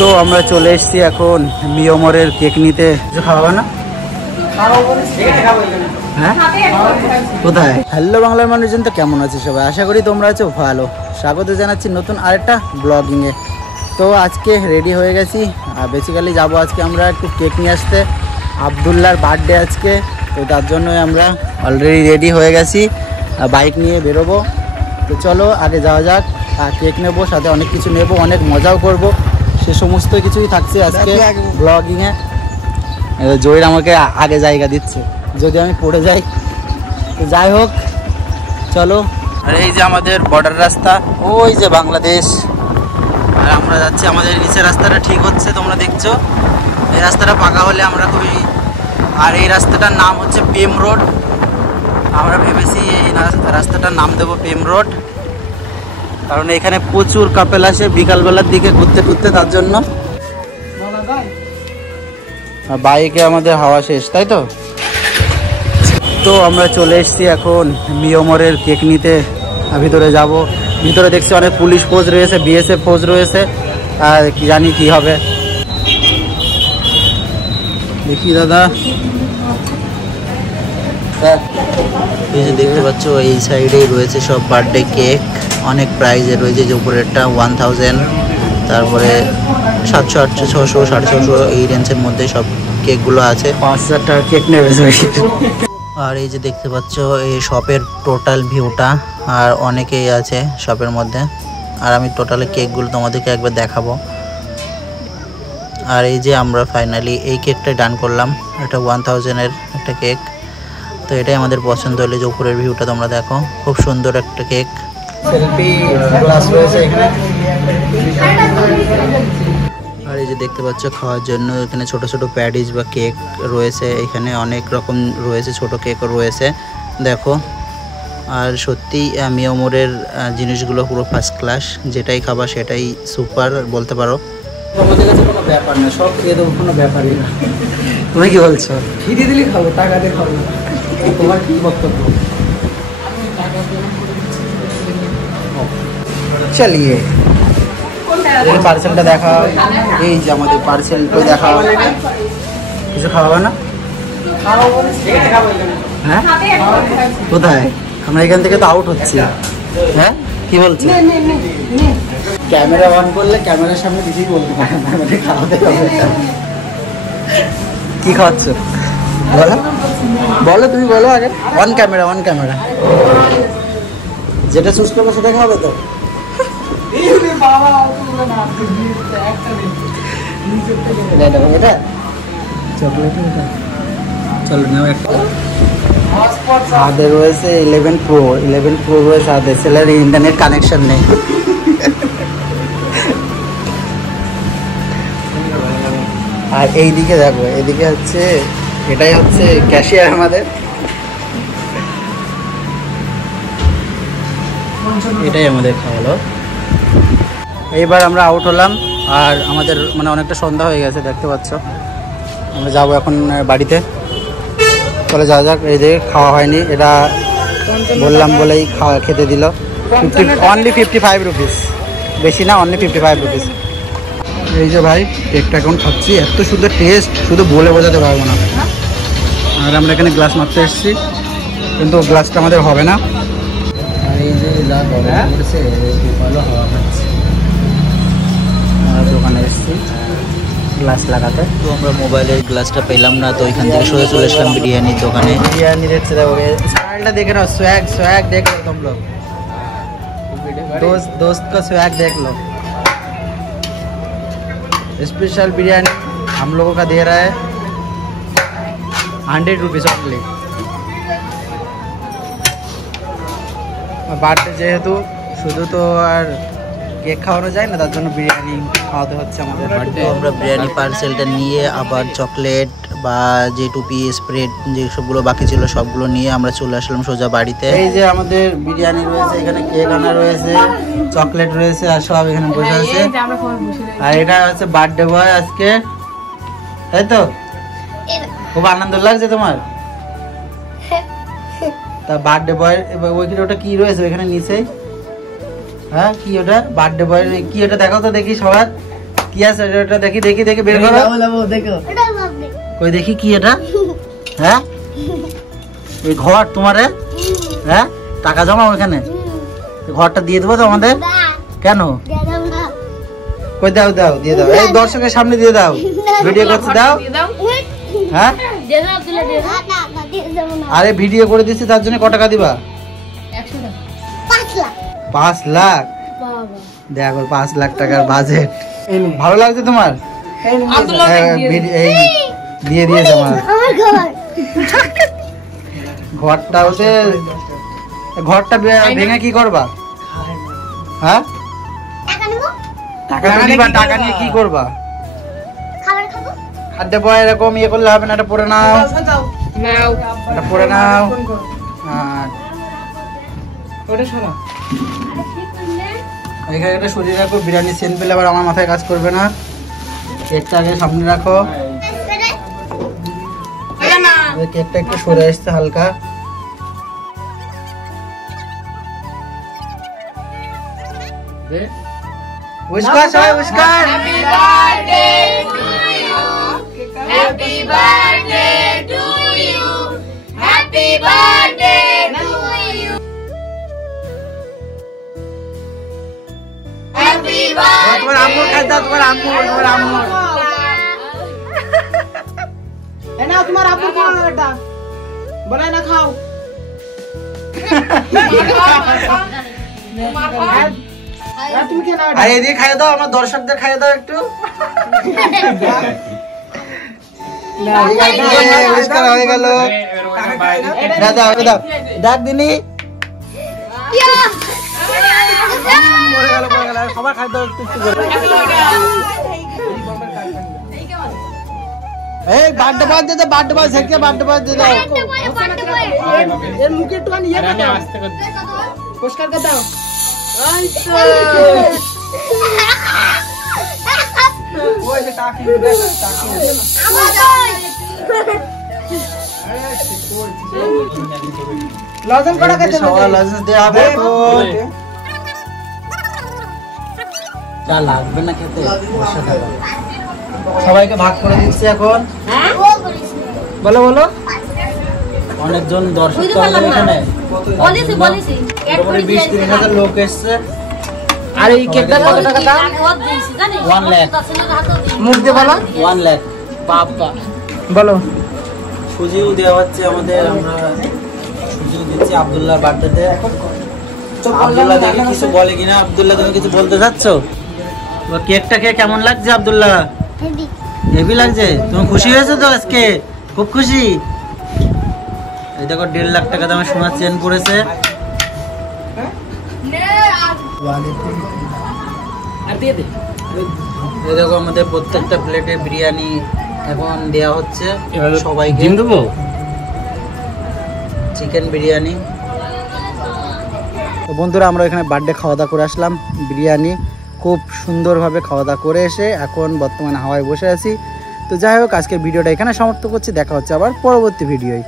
তো আমরা চলে এসেছি এখন মিয়মরের কেক নিতে। কিছু খাওয়াবে না? হ্যাঁ, কোথায়? হ্যালো বাংলার মানুষজন, তো কেমন আছে সবাই? আশা করি তোমরা আছো ভালো। স্বাগত জানাচ্ছি নতুন আরেকটা ব্লগিংয়ে। তো আজকে রেডি হয়ে গেছি, আর বেসিক্যালি যাবো আজকে আমরা একটু কেক নিয়ে আসতে। আবদুল্লার বার্থডে আজকে, তো তার জন্যই আমরা অলরেডি রেডি হয়ে গেছি, বাইক নিয়ে বেরোবো। তো চলো আগে যাওয়া যাক, আর কেক নেবো, সাথে অনেক কিছু নেবো, অনেক মজাও করব, সে সমস্ত কিছুই থাকছে আজকে ব্লগিংয়ে। জয়ীর আমাকে আগে জায়গা দিচ্ছে, যদি আমি পড়ে যাই। তো যাই হোক, চলো। আর এই যে আমাদের বর্ডার রাস্তা, ওই যে বাংলাদেশ, আর আমরা যাচ্ছি। আমাদের নিচের রাস্তাটা ঠিক হচ্ছে, তোমরা দেখছো। এই রাস্তাটা পাকা হলে আমরা খুবই, আর এই রাস্তাটার নাম হচ্ছে প্রেম রোড। আমরা ভেবেছি এই রাস্তাটার নাম দেবো প্রেম রোড, কারণ এখানে প্রচুর কাপেল আসে বিকালবেলার দিকে ঘুরতে ঘুরতে, তার জন্য। বাইকে আমাদের হাওয়া শেষ, তাই তো। তো আমরা চলে এসেছি এখন মিয়মরের কেক নিতে, ভিতরে যাব। ভিতরে দেখছি অনেক পুলিশ ফোর্স রয়েছে, বিএসএফ ফোর্স রয়েছে, আর কি জানি কি হবে, দেখি দাদা। এই যে দেখতে পাচ্ছ, এই সাইডেই রয়েছে সব বার্থডে কেক, অনেক প্রাইজে রয়েছে। যে উপরেরটা 1000, তারপরে 700, 800, 600, 650 এই রেঞ্জের মধ্যে সব কেকগুলো আছে। 5000 টাকা কেক নেবে। আর এই যে দেখতে পাচ্ছ এই শপের টোটাল ভিউটা, আর অনেকেই আছে শপের মধ্যে, আর আমি টোটালি কেকগুলো তোমাদেরকে একবার দেখাবো। আর এই যে আমরা ফাইনালি এই কেকটা ডান করলাম, এটা 1000-এর একটা কেক। তো এটাই আমাদের পছন্দ হলে। যে উপরের ভিউটা তোমরা দেখো, খুব সুন্দর একটা কেক। সেলফি গ্লাস রয়েছে এখানে। আর এই যে দেখতে পাচ্ছ খাওয়ার জন্য এখানে ছোট ছোট প্যাডিজ বা কেক রয়েছে, এখানে অনেক রকম রয়েছে, ছোট কেকও রয়েছে দেখো। আর সত্যি মিয়মরের জিনিসগুলো পুরো ফার্স্ট ক্লাস, যেটাই খাবার সেটাই সুপার বলতে পারো। আমাদের কাছে কোনো ব্যাপার না, সব খেয়ে দেবো, কোনো ব্যাপারই না। তুমি কি বলছো? ফিরিয়ে দিলেই খাবো, টাকা দিয়ে খাবো। তোমার কি বক্তব্য? চলিয়ে পার্সেলটা দেখা। এই যে আমাদের পার্সেলটা দেখা। কিছু খাওয়াবে না? হ্যাঁ, কোথায়? আমরা এখান থেকে তো আউট হচ্ছি। হ্যাঁ, কি বলছি? ক্যামেরা অন করলে ক্যামেরার সামনে কিছুই বলতে পারে না, মানে খাওয়াতে হবে। কি খাওয়াচ্ছ বলো, বলো, তুমি বলো আগে। On camera, on camera. যেটা চুজ করবো সেটা খাওয়াবে তো। এটা চকলেট, চলো নাও একটা। হাতে রয়েছে 11 Pro রয়েছে হাতে। সেলের ইন্টারনেট কানেকশন নেই। আর এইদিকে দেখো, এদিকে হচ্ছে, এটাই হচ্ছে ক্যাশিয়ার আমাদের। এটাই আমাদের খাওয়ালো। এইবার আমরা আউট হলাম, আর আমাদের মানে অনেকটা সন্ধ্যা হয়ে গেছে, দেখতে পাচ্ছ। আমরা যাবো এখন বাড়িতে, চলে যাওয়া যাক। এই যে খাওয়া হয়নি, এটা বললাম বলেই খেতে দিল। অনলি 55 রুপিস, বেশি না, অনলি 55 রুপিস। এই যে ভাই কেকটা এখন খাচ্ছি, এত সুন্দর টেস্ট, শুধু বলে বোঝাতে পারবো না। আর আমরা এখানে গ্লাস মারতে এসেছি, কিন্তু গ্লাসটা আমাদের হবে না। আর এই যে যা গরম পড়েছে, ভালো হাওয়া খাচ্ছে। আমরা দোকানে এসেছি গ্লাস লাগাতে, তো আমরা মোবাইলের গ্লাসটা পেলাম না, তো ওইখান থেকে সোজা চলে আসলাম বিরিয়ানির দোকানে। বিরিয়ানি দেখছে, স্টাইলটা দেখে নাও, स्वैग देख लो तुम लोग, दोस्त का स्वैग देख लो। स्पेशल बिरयानी हम लोगों का दे रहा है 100 रुपीज़ ओनली। বার্থডে যেহেতু শুধু তো আর কেক খাওয়ানো যায় না, তার জন্য বিরিয়ানি খাওয়াতে হচ্ছে আমাদের। বার্থডে আমরা বিরিয়ানি পার্সেলটা নিয়ে আবার চকলেট বা যে টুপি স্প্রেড যে সবগুলো বাকি ছিল সবগুলো নিয়ে আমরা চলে আসলাম সোজা বাড়িতে। এই যে আমাদের বিরিয়ানি রয়েছে, এখানে কেক আনা রয়েছে, চকলেট রয়েছে, আর সব এখানে বসে আছে। আর এটা হচ্ছে বার্থডে বয় আজকে, তাই তো? খুব আনন্দ লাগছে তোমার? তা বার্থডে বয় ওইখানে ওটা কি রয়েছে ওইখানে নিচে? হ্যাঁ, কি ওটা? বার্থডে বয় কি ওটা? দেখাও তো দেখি সবার। কি আছে এটা? দেখি দেখি দেখি বের করো। কই দেখি কি এটা? হ্যাঁ এই ঘর তোমারে? হ্যাঁ টাকা জমা ওখানে, ঘরটা দিয়ে দেবো তো আমাদের। কেন? কই দাও দাও দিয়ে দাও, এই দর্শকের সামনে দিয়ে দাও, ভিডিও করতে দাও। হ্যাঁ আরে ভিডিও করে দিচ্ছি তার জন্য কত টাকা দিবা? 5 লাখ। দেখো 5 লাখ টাকার বাজেট। ভালো লাগছে তোমার? এই দিয়ে দিয়েছে আমার ঘরটা। হচ্ছে ঘরটা ভেঙে কি করবা? হ্যাঁ টাকা দিবা, টাকা নিয়ে কি করবা? খাদ্য বয় এরকম ইয়ে করলে হবে না, এটা পরে নাও, এটা পরে নাও। এখানে একটা সরিয়ে রাখো, বিরিয়ানি সেন্ট পেলে আবার আমার মাথায় কাজ করবে না। কেকটা আগে সামনে রাখো, কেকটা একটু সরে আসছে হালকা। উস্কার সবাই উস্কার। Happy birthday to you, happy birthday to you, happy birthday to you, happy birthday. তোমার আম্মু খাই দাও, তোমার আম্মু, তোমার আম্মু। এ নাও তোমার আম্মু খাও, এটা বলাই না খাও। আরে এদিকে খাইয়ে দাও, আমার দর্শকদের খাইয়ে দাও একটু। হয়ে গেল, ডাক দিনি সবাই খাই দাও একটু। এই বার্থডে বাদ দিয়ে দাও, বার্থডে বাদ সেকে বার্থডে বাদ দিয়ে দাও। এর মুখে একটু ইয়ে করে দাও, পরিষ্কার করে দাও। লাগবে না খেতে, সবাইকে ভাগ করে দিচ্ছি এখন। বলো বলো, অনেকজন দর্শক এখানে, 20-30,000 লোক এসছে। আর এই কেকটা কত টাকা দাম? 1 লাখ। মুখ দিয়ে বলো 1 লাখ। বাবা বলো। সুজিও দেওয়া হচ্ছে আমাদের, আমরা সুজিও দিচ্ছি আব্দুল্লাহর বার্থডেতে। আব্দুল্লাহ দেখি কিছু বলে কিনা। আব্দুল্লাহ তুমি কিছু বলতে চাচ্ছ? কেকটা খেয়ে কেমন লাগছে আব্দুল্লাহ? হেভি লাগছে। তুমি খুশি হয়েছো তো আজকে? খুব খুশি। এই দেখো 1.5 লাখ টাকা দামের সোনার চেন পড়েছে। এই দেখো আমাদের প্রত্যেকটা প্লেটে বিরিয়ানি এখন দেওয়া হচ্ছে সবাইকে। চিকেন বিরিয়ানি। তো বন্ধুরা আমরা এখানে বার্থডে খাওয়া দাওয়া করে আসলাম, বিরিয়ানি খুব সুন্দরভাবে খাওয়া দাওয়া করে এসে এখন বর্তমানে হাওয়ায় বসে আছি। তো যাই হোক আজকের ভিডিওটা এখানে সমাপ্ত করছি, দেখা হচ্ছে আবার পরবর্তী ভিডিওয়।